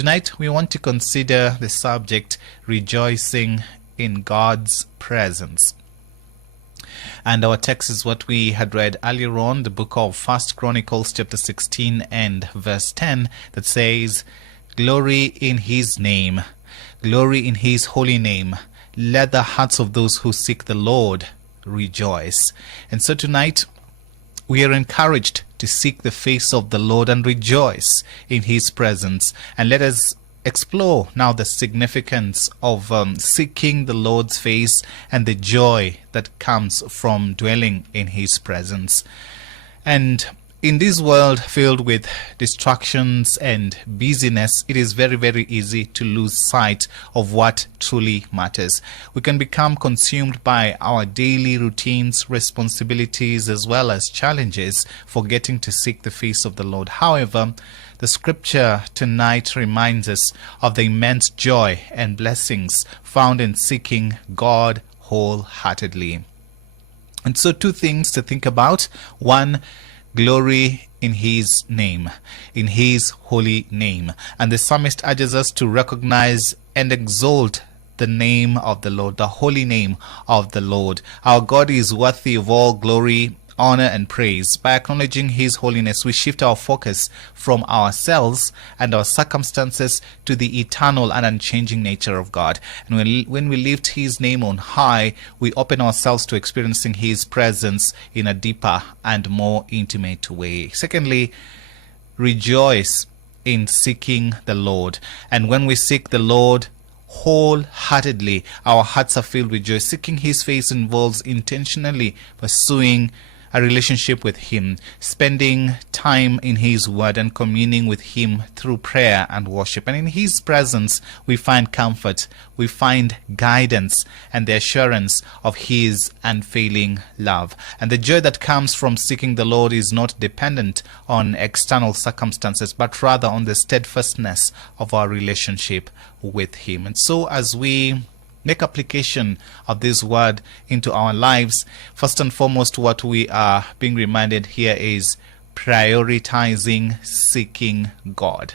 Tonight we want to consider the subject rejoicing in God's presence. And our text is what we had read earlier on, the book of Chronicles chapter 16 and verse 10, that says, "Glory in his name, glory in his holy name. Let the hearts of those who seek the Lord rejoice." And so tonight we are encouraged to seek the face of the Lord and rejoice in his presence. And let us explore now the significance of seeking the Lord's face and the joy that comes from dwelling in his presence. And in this world filled with distractions and busyness, it is very, very easy to lose sight of what truly matters. We can become consumed by our daily routines, responsibilities, as well as challenges, forgetting to seek the face of the Lord. However, the scripture tonight reminds us of the immense joy and blessings found in seeking God wholeheartedly. And so two things to think about. One, glory in his name, in his holy name. And the psalmist urges us to recognize and exalt the name of the Lord, the holy name of the Lord. Our God is worthy of all glory, honor, and praise. By acknowledging his holiness, we shift our focus from ourselves and our circumstances to the eternal and unchanging nature of God. And when we lift his name on high, we open ourselves to experiencing his presence in a deeper and more intimate way. Secondly, rejoice in seeking the Lord. And when we seek the Lord wholeheartedly, our hearts are filled with joy. Seeking his face involves intentionally pursuing a relationship with him, spending time in his word and communing with him through prayer and worship. And in his presence we find comfort, we find guidance, and the assurance of his unfailing love. And the joy that comes from seeking the Lord is not dependent on external circumstances, but rather on the steadfastness of our relationship with him. And so as we make application of this word into our lives, first and foremost, what we are being reminded here is prioritizing seeking God.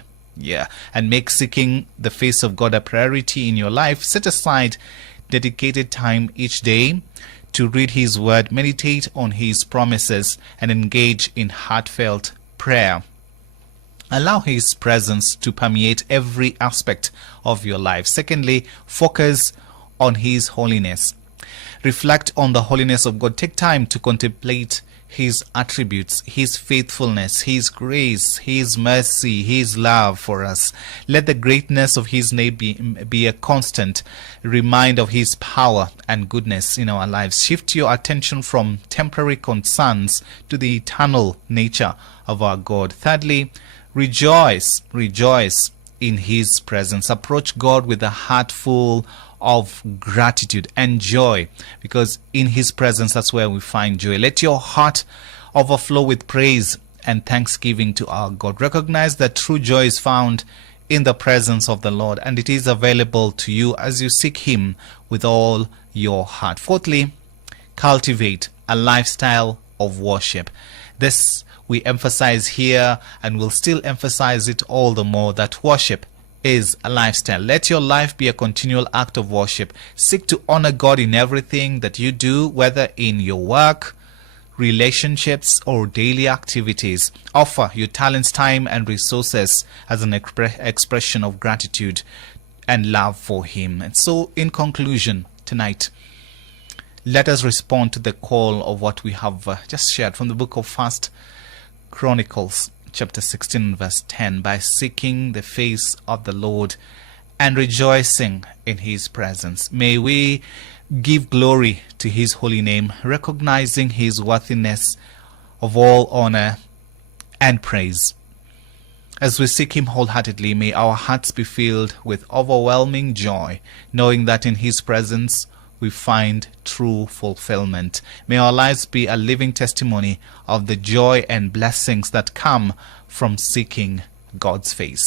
And make seeking the face of God a priority in your life. Set aside dedicated time each day to read his word, meditate on his promises, and engage in heartfelt prayer. Allow his presence to permeate every aspect of your life. Secondly, focus on his holiness. Reflect on the holiness of God. Take time to contemplate his attributes, his faithfulness, his grace, his mercy, his love for us. Let the greatness of his name be a constant reminder of his power and goodness in our lives. Shift your attention from temporary concerns to the eternal nature of our God. Thirdly, rejoice in his presence. Approach God with a heart full of gratitude and joy, because in his presence, that's where we find joy. Let your heart overflow with praise and thanksgiving to our God. Recognize that true joy is found in the presence of the Lord, and it is available to you as you seek him with all your heart. Fourthly, cultivate a lifestyle of worship. This we emphasize here, and we'll still emphasize it all the more, that worship is a lifestyle. Let your life be a continual act of worship. Seek to honor God in everything that you do, whether in your work, relationships, or daily activities. Offer your talents, time, and resources as an expression of gratitude and love for him. And so, in conclusion, tonight, let us respond to the call of what we have just shared from the book of Chronicles chapter 16 verse 10, by seeking the face of the Lord and rejoicing in his presence. May we give glory to his holy name, recognizing his worthiness of all honor and praise. As we seek him wholeheartedly, may our hearts be filled with overwhelming joy, knowing that in his presence we find true fulfillment. May our lives be a living testimony of the joy and blessings that come from seeking God's face.